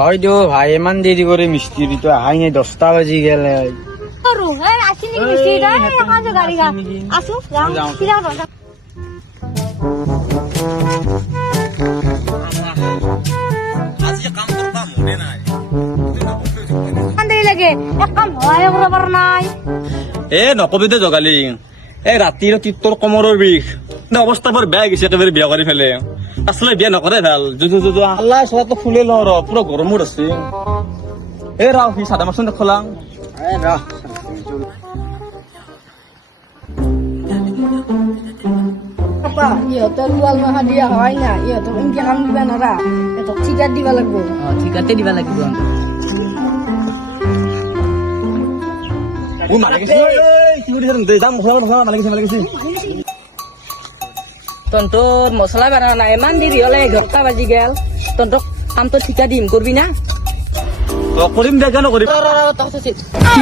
হয়তো ভাই ইমান দেৰি কৰে মিস্ত্ৰি তো আহাই নাই 10টা বাজি গেলে সৰু এই আসিনি মিছি দা এখন যে গাড়ী গা আসো যাও কিরা রজা আজি কাম করবা মনে নাই আন্দে লাগে এক কাম হয় বরাবর নাই এ নকবি দে জগালি এই ৰাতিৰ তোৰ কমৰৰ বিষ অৱস্থা বৰ বেয়া গৈছে একেবাৰে বিয়া কৰি ফেলে আসলে বিয়া নকৰে ভাল যুজু আল্লাহ সবাই ফুলে ল ৰ পুৰা গৰমত আছে এ ৰাও সি সাদা মাছন দেখলাম Apa, ইহঁতৰ লোৱাল মাহা দিয়া হয় না ইহঁতক এনেকে কাম দিবা নৰা ইহঁতক ঠিকাত দিবা লাগব ঠিকাতে দিবা লাগিব ও মালে গেছে এই কি কৰি দে যাম মছলা মালে গেছে তন্তৰ মছলা বানা নাই ইমান দেৰি হলে 11টা বাজি গেল তন্তক কামটো ঠিকা দিম কৰবি না কৰিম দে কেন কৰিম কি